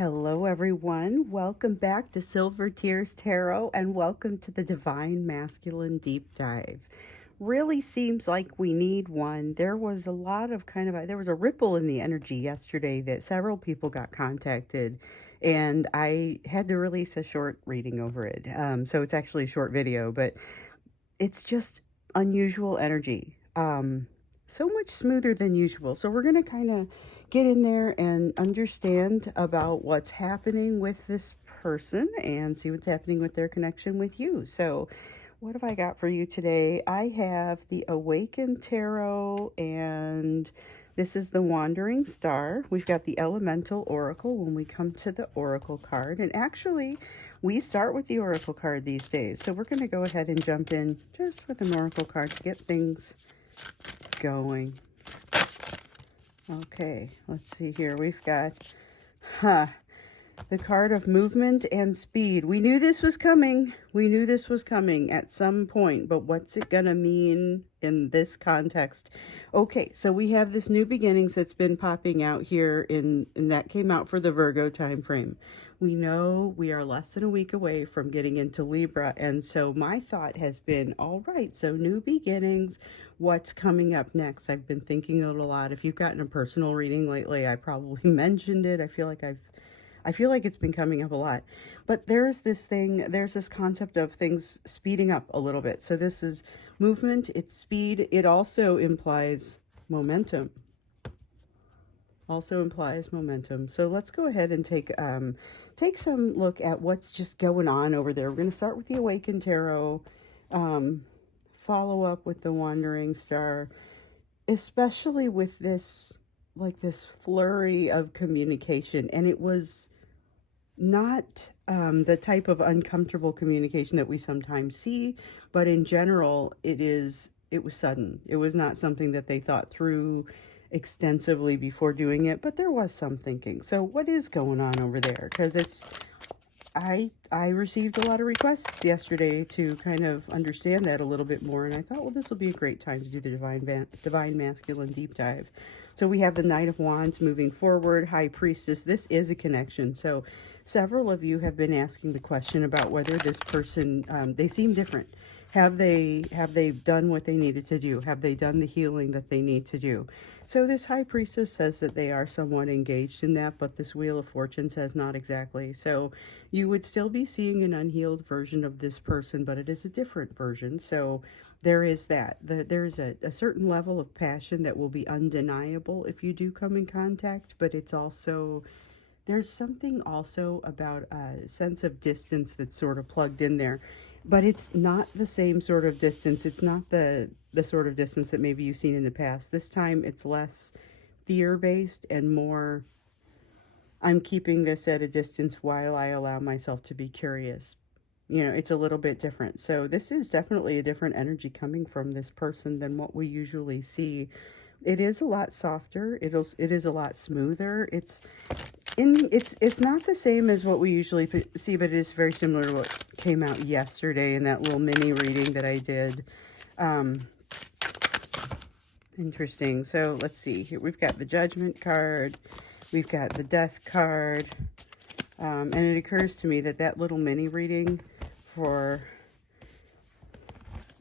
Hello, everyone. Welcome back to Silver Tears Tarot and welcome to the Divine Masculine Deep Dive. Really seems like we need one. There was a lot of there was a ripple in the energy yesterday that several people got contacted, and I had to release a short reading over it. So it's actually a short video, but it's just unusual energy. So much smoother than usual. So we're going to kind of get in there and understand about what's happening with this person and see what's happening with their connection with you. So what have I got for you today? I have the Awakened Tarot, and this is the Wandering Star. We've got the Elemental Oracle when we come to the Oracle card. And actually, we start with the Oracle card these days. So we're going to go ahead and jump in just with an Oracle card to get things going. Okay, let's see here. We've got the card of movement and speed. We knew this was coming. We knew this was coming at some point, but what's it gonna mean in this context? Okay, so we have this new beginnings that's been popping out here and that came out for the Virgo time frame. We know we are less than a week away from getting into Libra, and so my thought has been, all right, so new beginnings, what's coming up next? I've been thinking it a lot. If you've gotten a personal reading lately, I probably mentioned it. I feel like it's been coming up a lot. But there's this concept of things speeding up a little bit. So this is movement, it's speed. It also implies momentum. So let's go ahead and take some look at what's just going on over there. We're going to start with the Awakened Tarot, follow up with the Wandering Star, especially with this flurry of communication. And it was not the type of uncomfortable communication that we sometimes see, but in general, it was sudden. It was not something that they thought through extensively before doing it, but there was some thinking. So what is going on over there? Because I received a lot of requests yesterday to kind of understand that a little bit more, and I thought, well, this will be a great time to do the Divine Masculine Deep Dive. So we have the Knight of Wands moving forward, High Priestess. This is a connection. So several of you have been asking the question about whether this person, they seem different. Have they done what they needed to do? Have they done the healing that they need to do? So this High Priestess says that they are somewhat engaged in that, but this Wheel of Fortune says not exactly. So you would still be seeing an unhealed version of this person, but it is a different version. So there is that. There's a certain level of passion that will be undeniable if you do come in contact, but it's also, there's something also about a sense of distance that's sort of plugged in there. But it's not the same sort of distance. It's not the sort of distance that maybe you've seen in the past. This time it's less fear-based and more, I'm keeping this at a distance while I allow myself to be curious. You know, it's a little bit different. So this is definitely a different energy coming from this person than what we usually see. It is a lot softer. It is a lot smoother. It's not the same as what we usually see, but it is very similar to what came out yesterday in that little mini reading that I did. Interesting. So let's see here. We've got the Judgment card. We've got the Death card. And it occurs to me that that little mini reading for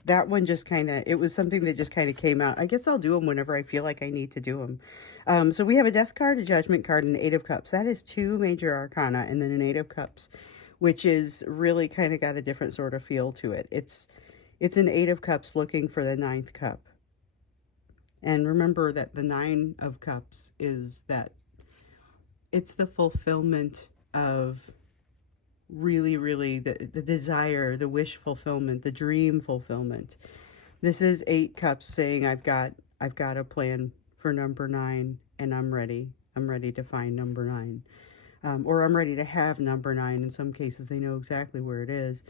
that one just kind of, it was something that just kind of came out. I guess I'll do them whenever I feel like I need to do them. So we have a Death card, a Judgment card, and an Eight of Cups. That is two major arcana, and then an Eight of Cups, which is really kind of got a different sort of feel to it. It's an Eight of Cups looking for the Ninth Cup. And remember that the Nine of Cups is that it's the fulfillment of really the desire, the wish fulfillment, the dream fulfillment. This is Eight Cups saying I've got a plan for number 9, and I'm ready to find number 9, or I'm ready to have number 9. In some cases they know exactly where it is.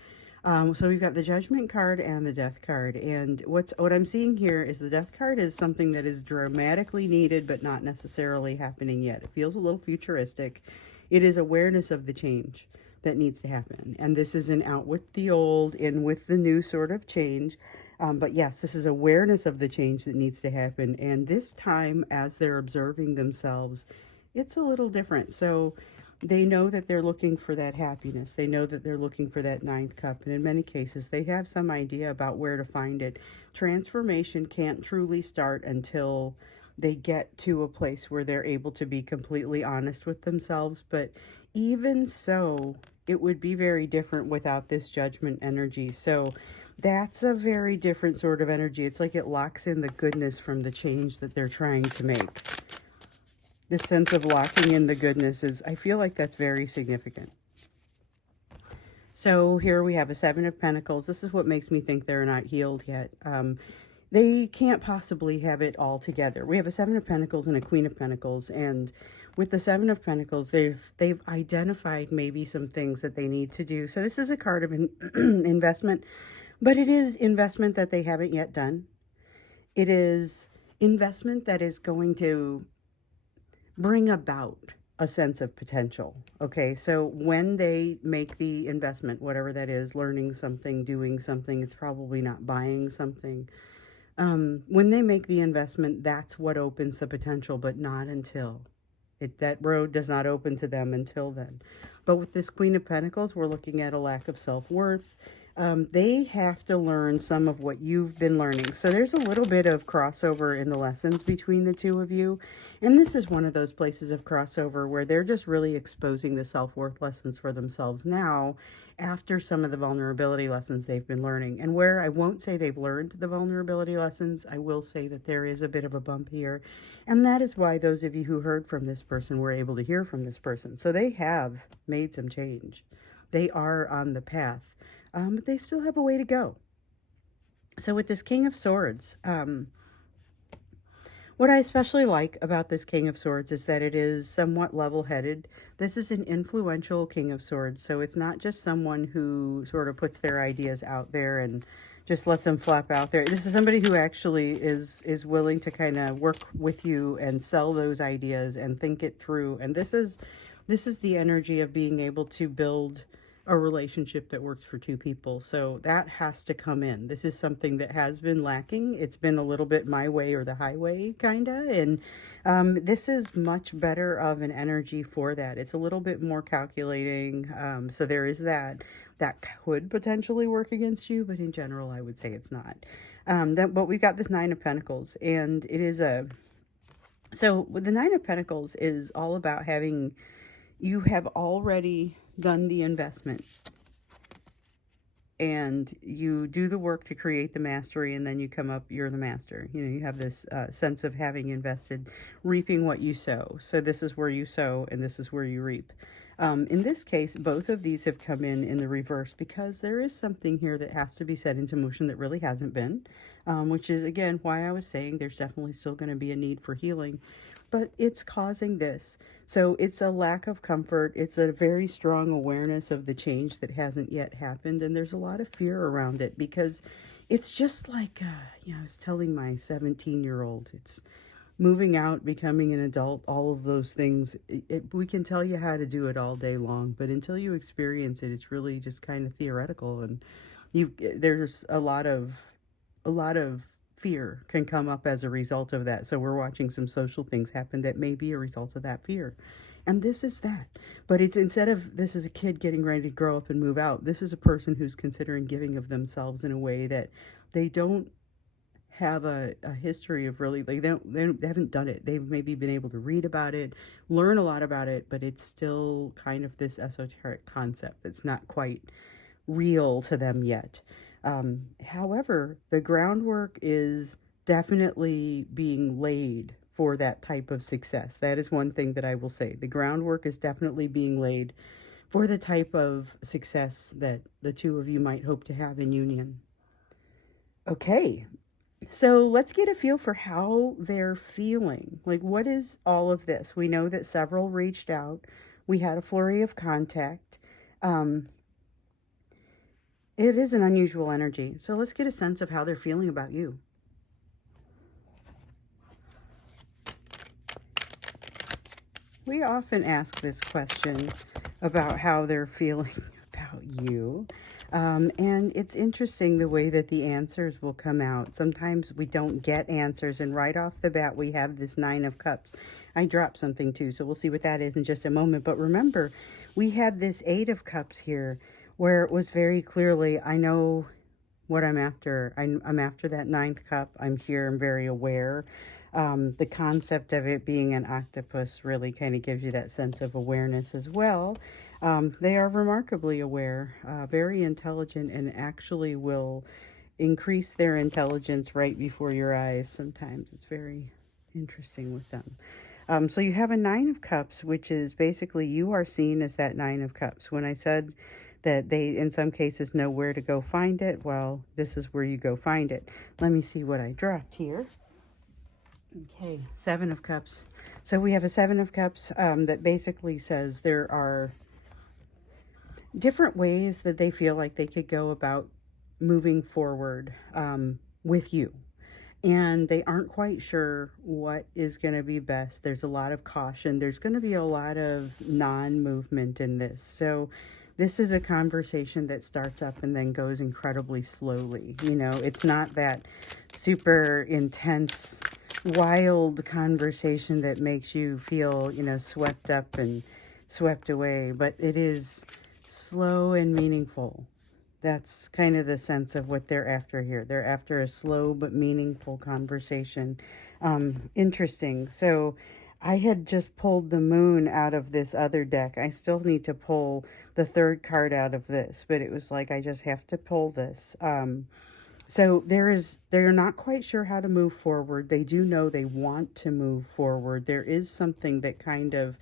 So we've got the Judgment card and the Death card, and what I'm seeing here is the Death card is something that is dramatically needed but not necessarily happening yet. It feels a little futuristic. It is awareness of the change that needs to happen, and this is an out with the old, in with the new sort of change. But yes, this is awareness of the change that needs to happen, and this time as they're observing themselves, it's a little different. So They know that they're looking for that happiness. They know that they're looking for that ninth cup. And in many cases, they have some idea about where to find it. Transformation can't truly start until they get to a place where they're able to be completely honest with themselves. But even so, it would be very different without this judgment energy. So that's a very different sort of energy. It's like it locks in the goodness from the change that they're trying to make. This sense of locking in the goodness is, I feel like that's very significant. So here we have a Seven of Pentacles. This is what makes me think they're not healed yet. They can't possibly have it all together. We have a Seven of Pentacles and a Queen of Pentacles, and with the Seven of Pentacles, they've identified maybe some things that they need to do. So this is a card of investment, but it is investment that they haven't yet done. It is investment that is going to bring about a sense of potential. Okay, so when they make the investment, whatever that is, learning something, doing something, it's probably not buying something. When they make the investment, that's what opens the potential, but not until. That road does not open to them until then. But with this Queen of Pentacles, we're looking at a lack of self-worth. They have to learn some of what you've been learning. So there's a little bit of crossover in the lessons between the two of you. And this is one of those places of crossover where they're just really exposing the self-worth lessons for themselves now after some of the vulnerability lessons they've been learning. And where I won't say they've learned the vulnerability lessons, I will say that there is a bit of a bump here. And that is why those of you who heard from this person were able to hear from this person. So they have made some change. They are on the path. But they still have a way to go. So with this King of Swords, what I especially like about this King of Swords is that it is somewhat level-headed. This is an influential King of Swords, so it's not just someone who sort of puts their ideas out there and just lets them flap out there. This is somebody who actually is willing to kind of work with you and sell those ideas and think it through. And this is the energy of being able to build a relationship that works for two people. So that has to come in. This is something that has been lacking. It's been a little bit my way or the highway, kind of. And this is much better of an energy for that. It's a little bit more calculating. So there is that. That could potentially work against you, but in general, I would say it's not. But we've got this Nine of Pentacles, and it is so with the Nine of Pentacles is all about having, you have already done the investment and you do the work to create the mastery, and then you come up, you're the master. You know, you have this sense of having invested, reaping what you sow. So this is where you sow and this is where you reap. In this case, both of these have come in the reverse because there is something here that has to be set into motion that really hasn't been, which is, again, why I was saying there's definitely still going to be a need for healing. But it's causing this. So it's a lack of comfort. It's a very strong awareness of the change that hasn't yet happened. And there's a lot of fear around it because it's just like, you know, I was telling my 17-year-old, it's moving out, becoming an adult, all of those things. We can tell you how to do it all day long, but until you experience it, it's really just kind of theoretical. And there's a lot of fear can come up as a result of that. So we're watching some social things happen that may be a result of that fear. And this is that. But it's, instead of this is a kid getting ready to grow up and move out, this is a person who's considering giving of themselves in a way that they don't have a history of really, like, they haven't done it. They've maybe been able to read about it, learn a lot about it, but it's still kind of this esoteric concept that's not quite real to them yet. However, the groundwork is definitely being laid for that type of success. That is one thing that I will say. The groundwork is definitely being laid for the type of success that the two of you might hope to have in union. Okay, so let's get a feel for how they're feeling. Like, what is all of this? We know that several reached out. We had a flurry of contact. It is an unusual energy. So let's get a sense of how they're feeling about you. We often ask this question about how they're feeling about you. And it's interesting the way that the answers will come out. Sometimes we don't get answers, and right off the bat, we have this Nine of Cups. I dropped something too, so we'll see what that is in just a moment. But remember, we had this Eight of Cups here, where it was very clearly, I know what I'm after. I'm after that ninth cup. I'm here. I'm very aware. The concept of it being an octopus really kind of gives you that sense of awareness as well. They are remarkably aware, very intelligent, and actually will increase their intelligence right before your eyes. Sometimes it's very interesting with them. So you have a Nine of Cups, which is basically you are seen as that Nine of Cups. When I said that they, in some cases, know where to go find it, well, this is where you go find it. Let me see what I dropped here. Okay, Seven of Cups. So we have a Seven of Cups that basically says there are different ways that they feel like they could go about moving forward with you. And they aren't quite sure what is going to be best. There's a lot of caution. There's going to be a lot of non-movement in this. So this is a conversation that starts up and then goes incredibly slowly. You know, it's not that super intense, wild conversation that makes you feel, you know, swept up and swept away. But it is slow and meaningful. That's kind of the sense of what they're after here. They're after a slow but meaningful conversation. Interesting. So I had just pulled the moon out of this other deck. I still need to pull the third card out of this, but it was like I just have to pull this. So they're not quite sure how to move forward. They do know they want to move forward. There is something that kind of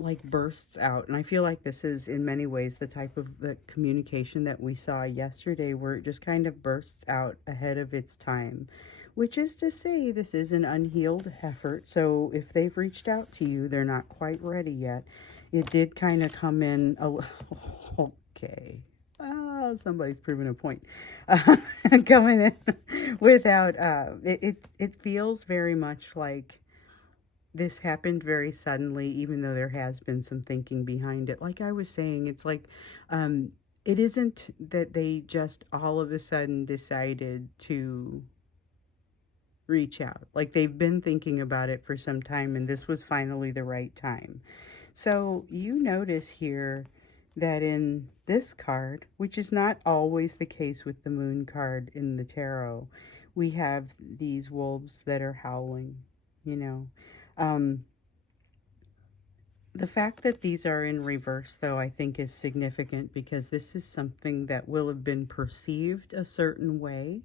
like bursts out, and I feel like this is in many ways the type of the communication that we saw yesterday, where it just kind of bursts out ahead of its time, which is to say this is an unhealed effort. So if they've reached out to you, they're not quite ready yet. It did kind of come in okay, somebody's proving a point. Coming in without it feels very much like this happened very suddenly, even though there has been some thinking behind it. Like I was saying, it's like it isn't that they just all of a sudden decided to reach out. Like they've been thinking about it for some time, and this was finally the right time. So you notice here that in this card, which is not always the case with the moon card in the tarot, we have these wolves that are howling, you know. The fact that these are in reverse, though, I think is significant, because this is something that will have been perceived a certain way,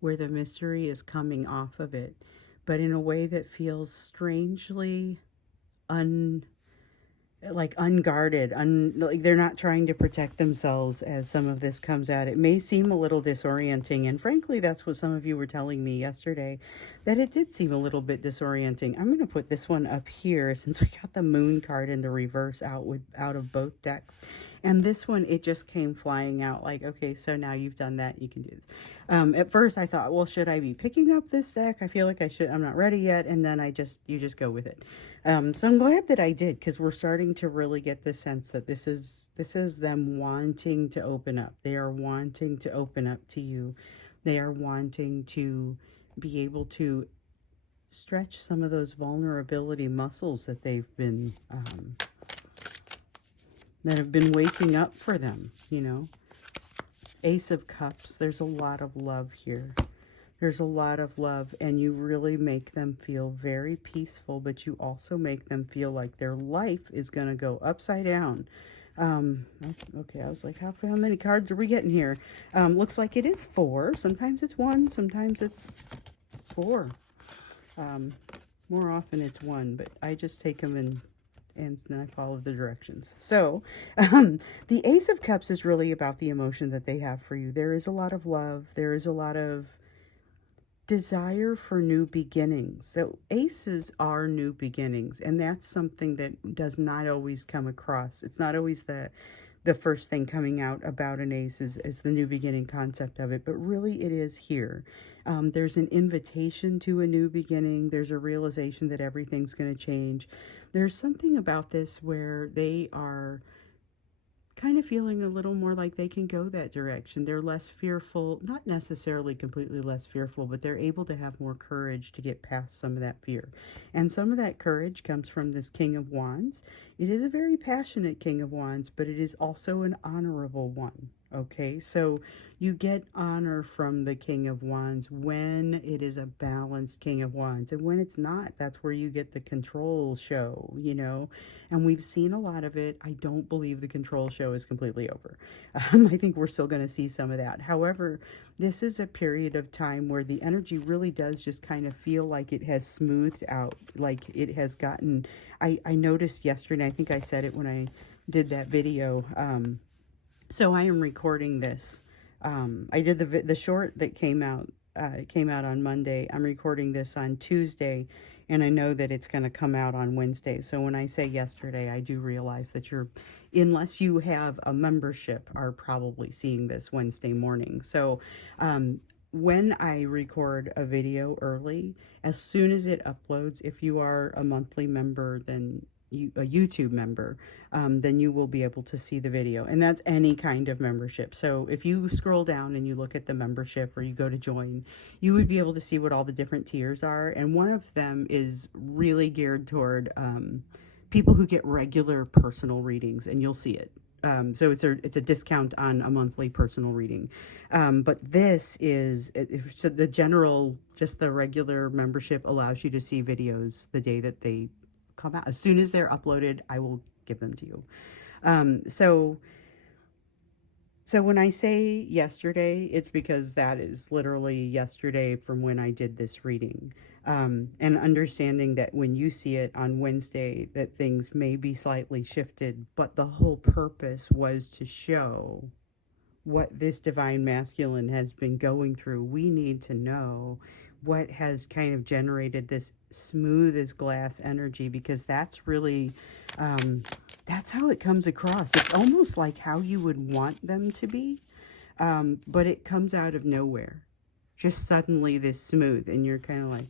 where the mystery is coming off of it, but in a way that feels strangely unguarded, like they're not trying to protect themselves as some of this comes out. It may seem a little disorienting, and frankly, that's what some of you were telling me yesterday, that it did seem a little bit disorienting. I'm going to put this one up here since we got the moon card in the reverse out of both decks. And this one, it just came flying out like, okay, so now you've done that, you can do this. At first I thought, well, should I be picking up this deck? I feel like I should. I'm not ready yet. And then you just go with it. So I'm glad that I did, because we're starting to really get the sense that this is them wanting to open up. They are wanting to open up to you. They are wanting to be able to stretch some of those vulnerability muscles that they've been that have been waking up for them, you know. Ace of Cups, there's a lot of love here. There's a lot of love, and you really make them feel very peaceful, but you also make them feel like their life is going to go upside down. Okay, I was like, how many cards are we getting here? Looks like it is 4. Sometimes it's 1, sometimes it's 4. More often it's 1, but I just take them and then I follow the directions. So the Ace of Cups is really about the emotion that they have for you. There is a lot of love. There is a lot of desire for new beginnings. So aces are new beginnings, and that's something that does not always come across. It's not always the first thing coming out about an ace is the new beginning concept of it, but really it is here. There's an invitation to a new beginning. There's a realization that everything's going to change. There's something about this where they are kind of feeling a little more like they can go that direction. They're less fearful, not necessarily completely less fearful, but they're able to have more courage to get past some of that fear. And some of that courage comes from this King of Wands. It is a very passionate King of Wands, but it is also an honorable one. Okay, so you get honor from the King of Wands when it is a balanced King of Wands. And when it's not, that's where you get the control show, you know. And we've seen a lot of it. I don't believe the control show is completely over. I think we're still going to see some of that. However, this is a period of time where the energy really does just kind of feel like it has smoothed out, like it has gotten, I noticed yesterday, I think I said it when I did that video, so I am recording this. I did the short that came out on Monday. I'm recording this on Tuesday, and I know that it's going to come out on Wednesday. So when I say yesterday, I do realize that you're, unless you have a membership, are probably seeing this Wednesday morning. So when I record a video early, as soon as it uploads, if you are a monthly member, then a YouTube member, then you will be able to see the video. And that's any kind of membership. So if you scroll down and you look at the membership or you go to join, you would be able to see what all the different tiers are. And one of them is really geared toward people who get regular personal readings, and you'll see it. So it's a discount on a monthly personal reading. But this is, so the general, just the regular membership allows you to see videos the day that they come out. As soon as they're uploaded, I will give them to you. So when I say yesterday, it's because that is literally yesterday from when I did this reading. And understanding that when you see it on Wednesday, that things may be slightly shifted, but the whole purpose was to show what this divine masculine has been going through. We need to know what has kind of generated this smooth as glass energy, because that's really, that's how it comes across. It's almost like how you would want them to be, but it comes out of nowhere. Just suddenly this smooth, and you're kind of like,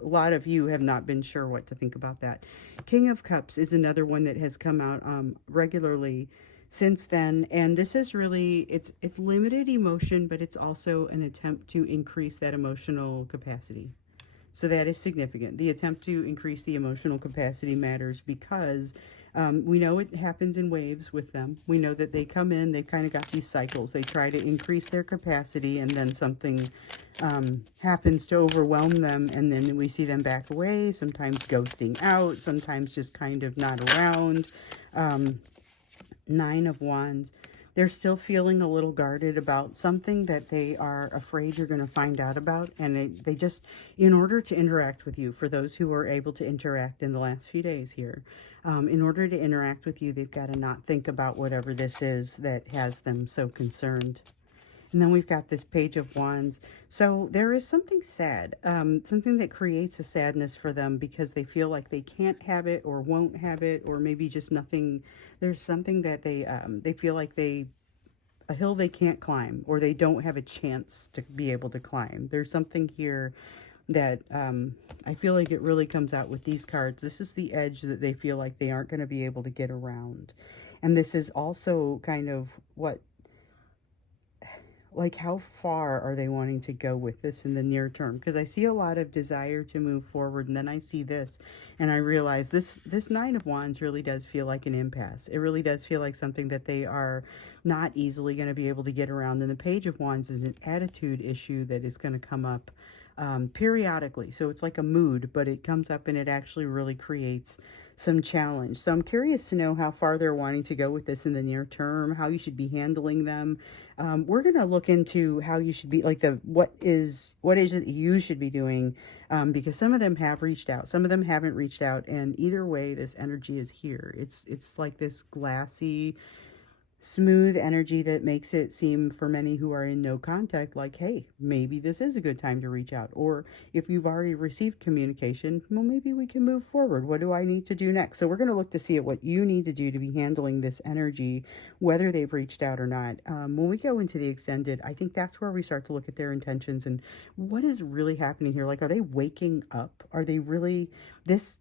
A lot of you have not been sure what to think about that. King of Cups is another one that has come out regularly since then, and this is really, it's limited emotion, but it's also an attempt to increase that emotional capacity. So that is significant. The attempt to increase the emotional capacity matters because we know it happens in waves with them. We know that they come in, they've kind of got these cycles. They try to increase their capacity, and then something happens to overwhelm them, and then we see them back away, sometimes ghosting out, sometimes just kind of not around. Nine of Wands. They're still feeling a little guarded about something that they are afraid you're going to find out about. And they just, in order to interact with you, for those who were able to interact in the last few days here, in order to interact with you, they've got to not think about whatever this is that has them so concerned. And then we've got this Page of Wands. So there is something sad, something that creates a sadness for them because they feel like they can't have it or won't have it, or maybe just nothing. There's something that they feel like a hill they can't climb, or they don't have a chance to be able to climb. There's something here that I feel like it really comes out with these cards. This is the edge that they feel like they aren't going to be able to get around. And this is also kind of what, like, how far are they wanting to go with this in the near term? Because I see a lot of desire to move forward, and then I see this, and I realize this Nine of Wands really does feel like an impasse. It really does feel like something that they are not easily going to be able to get around. And the Page of Wands is an attitude issue that is going to come up periodically. So it's like a mood, but it comes up and it actually really creates some challenge. So I'm curious to know how far they're wanting to go with this in the near term, how you should be handling them. We're going to look into how you should be, like what is it you should be doing, because some of them have reached out, some of them haven't reached out, and either way, this energy is here. It's like this glassy, smooth energy that makes it seem, for many who are in no contact, like, hey, maybe this is a good time to reach out. Or if you've already received communication, well, maybe we can move forward. What do I need to do next? So we're going to look to see at what you need to do to be handling this energy, whether they've reached out or not. When we go into the extended, I think that's where we start to look at their intentions and what is really happening here. Like, are they waking up? Are they really, this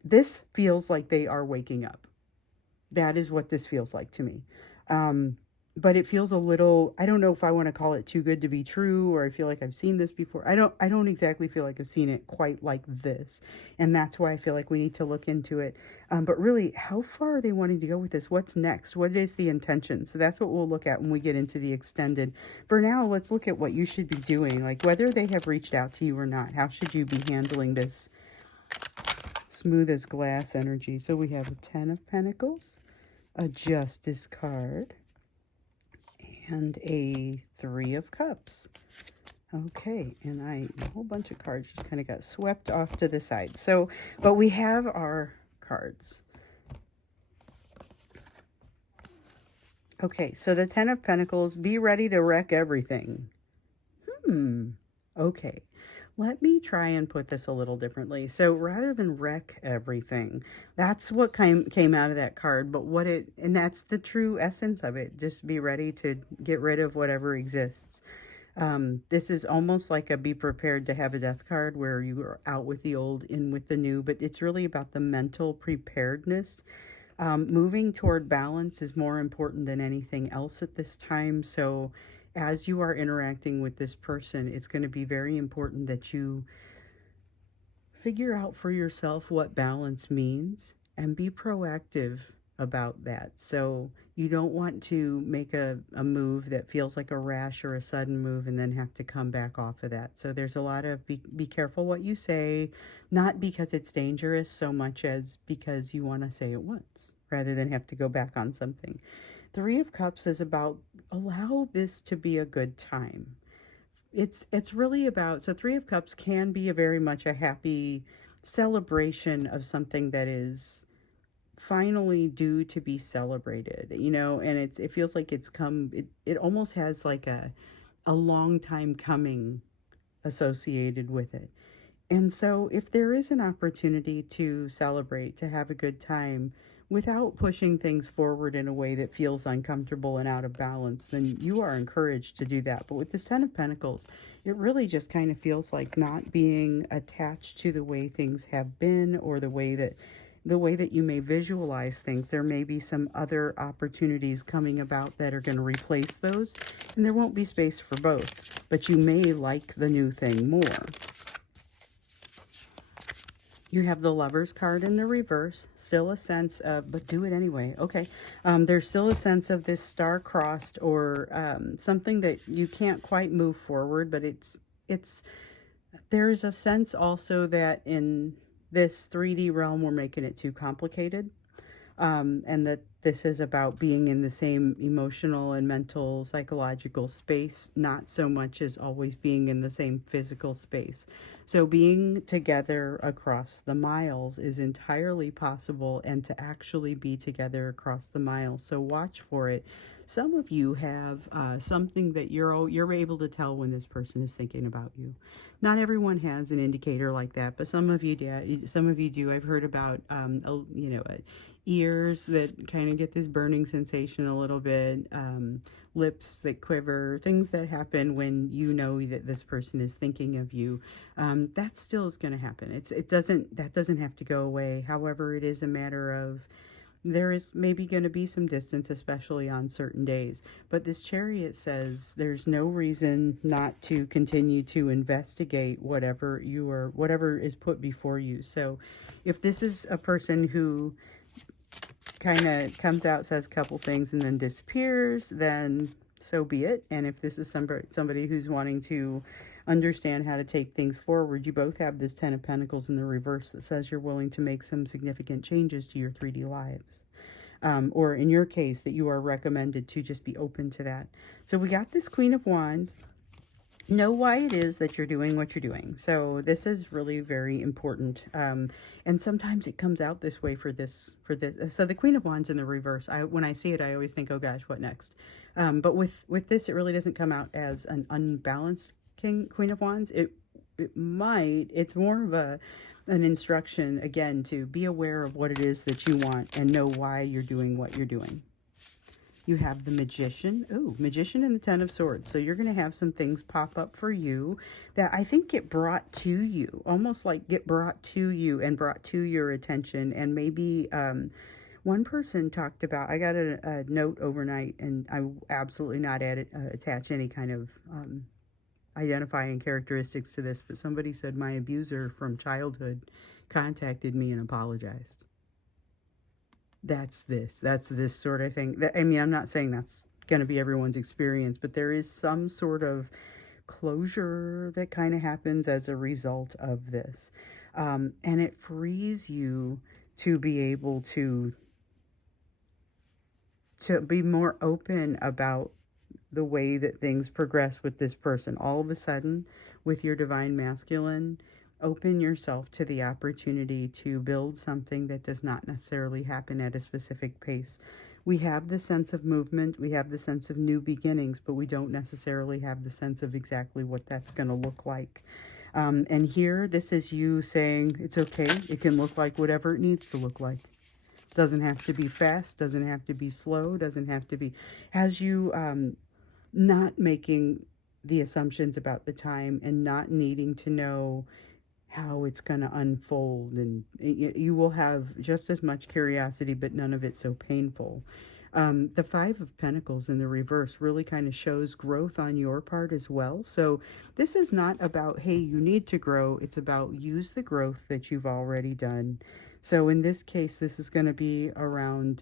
feels like they are waking up. That is what this feels like to me. But it feels a little, I don't know if I want to call it too good to be true, or I feel like I've seen this before. I don't exactly feel like I've seen it quite like this. And that's why I feel like we need to look into it. But really, how far are they wanting to go with this? What's next? What is the intention? So that's what we'll look at when we get into the extended. For now, let's look at what you should be doing, like whether they have reached out to you or not. How should you be handling this smooth as glass energy? So we have a 10 of Pentacles, a Justice card, and a 3 of Cups. Okay, and a whole bunch of cards just kind of got swept off to the side. So, but we have our cards. Okay, so the 10 of Pentacles, be ready to wreck everything. Okay. Let me try and put this a little differently. So rather than wreck everything, that's what came out of that card. But and that's the true essence of it. Just be ready to get rid of whatever exists. This is almost like a be prepared to have a death card where you are out with the old, in with the new. But it's really about the mental preparedness. Moving toward balance is more important than anything else at this time. So as you are interacting with this person, it's going to be very important that you figure out for yourself what balance means and be proactive about that. So you don't want to make a move that feels like a rash or a sudden move and then have to come back off of that. So there's a lot of be careful what you say, not because it's dangerous so much as because you want to say it once rather than have to go back on something. 3 of Cups is about allow this to be a good time. It's really about, so 3 of Cups can be very much a happy celebration of something that is finally due to be celebrated, and it feels like it almost has like a long time coming associated with it. And so if there is an opportunity to celebrate, to have a good time, without pushing things forward in a way that feels uncomfortable and out of balance, then you are encouraged to do that. But with this 10 of Pentacles, it really just kind of feels like not being attached to the way things have been or the way that you may visualize things. There may be some other opportunities coming about that are going to replace those, and there won't be space for both, but you may like the new thing more. You have the Lovers card in the reverse. Still a sense of, but do it anyway. Okay. There's still a sense of this star-crossed or something that you can't quite move forward, but there's a sense also that in this 3D realm, we're making it too complicated. And that this is about being in the same emotional and mental, psychological space, not so much as always being in the same physical space. So being together across the miles is entirely possible, and to actually be together across the miles. So watch for it. Some of you have something that you're able to tell when this person is thinking about you. Not everyone has an indicator like that, but some of you do. Some of you do. I've heard about ears that kind of get this burning sensation a little bit, lips that quiver, things that happen when you know that this person is thinking of you. That still is going to happen. That doesn't have to go away. However, it is a matter of, there is maybe going to be some distance, especially on certain days. But this Chariot says there's no reason not to continue to investigate whatever is put before you. So if this is a person who kind of comes out, says a couple things, and then disappears, then so be it. And if this is somebody who's wanting to understand how to take things forward, you both have this 10 of Pentacles in the reverse that says you're willing to make some significant changes to your 3D lives. Or in your case, that you are recommended to just be open to that. So we got this Queen of Wands. Know why it is that you're doing what you're doing. So this is really very important. And sometimes it comes out this way for this. So the Queen of Wands in the reverse, when I see it, I always think, oh gosh, what next? But with this, it really doesn't come out as an unbalanced Queen of Wands. It's more of an instruction, again, to be aware of what it is that you want and know why you're doing what you're doing. You have the Magician. Ooh, Magician and the 10 of Swords. So you're going to have some things pop up for you that I think get brought to you. Almost like get brought to you and brought to your attention. And maybe One person talked about, I got a note overnight, and I absolutely not attach any kind of identifying characteristics to this, but somebody said my abuser from childhood contacted me and apologized. That's this sort of thing. I mean, I'm not saying that's going to be everyone's experience, but there is some sort of closure that kind of happens as a result of this. And it frees you to be able to be more open about the way that things progress with this person. All of a sudden, with your divine masculine, open yourself to the opportunity to build something that does not necessarily happen at a specific pace. We have the sense of movement, we have the sense of new beginnings, but we don't necessarily have the sense of exactly what that's going to look like. And here, this is you saying, it's okay, it can look like whatever it needs to look like. Doesn't have to be fast, doesn't have to be slow, doesn't have to be, as you not making the assumptions about the time and not needing to know how it's going to unfold. And you will have just as much curiosity, but none of it so painful. The Five of Pentacles in the reverse really kind of shows growth on your part as well. So this is not about, hey, you need to grow. It's about use the growth that you've already done. So in this case, this is going to be around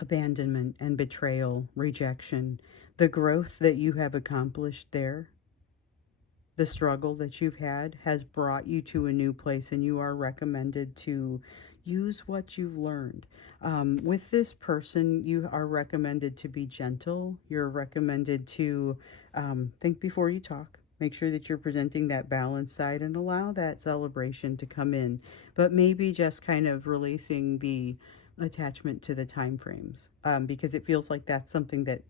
abandonment and betrayal, rejection, the growth that you have accomplished there. The struggle that you've had has brought you to a new place, and you are recommended to use what you've learned. With this person, you are recommended to be gentle. You're recommended to think before you talk. Make sure that you're presenting that balanced side and allow that celebration to come in. But maybe just kind of releasing the attachment to the time frames, because it feels like that's something that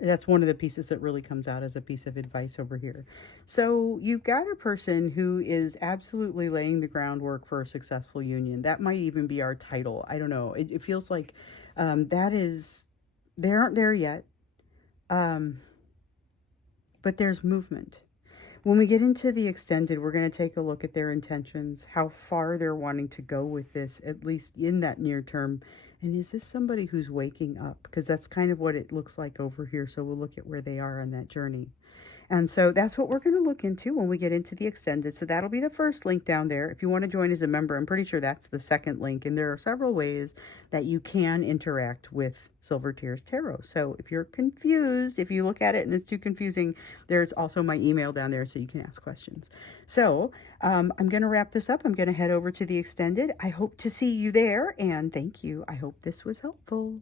that's one of the pieces that really comes out as a piece of advice over here. So you've got a person who is absolutely laying the groundwork for a successful union. That might even be our title. I don't know. It feels like they aren't there yet, but there's movement. When we get into the extended, we're going to take a look at their intentions, how far they're wanting to go with this, at least in that near term. And is this somebody who's waking up? Because that's kind of what it looks like over here. So we'll look at where they are on that journey. And so that's what we're going to look into when we get into the extended. So that'll be the first link down there. If you want to join as a member, I'm pretty sure that's the second link. And there are several ways that you can interact with Silver Tears Tarot. So if you're confused, if you look at it and it's too confusing, there's also my email down there so you can ask questions. So I'm going to wrap this up. I'm going to head over to the extended. I hope to see you there. And thank you. I hope this was helpful.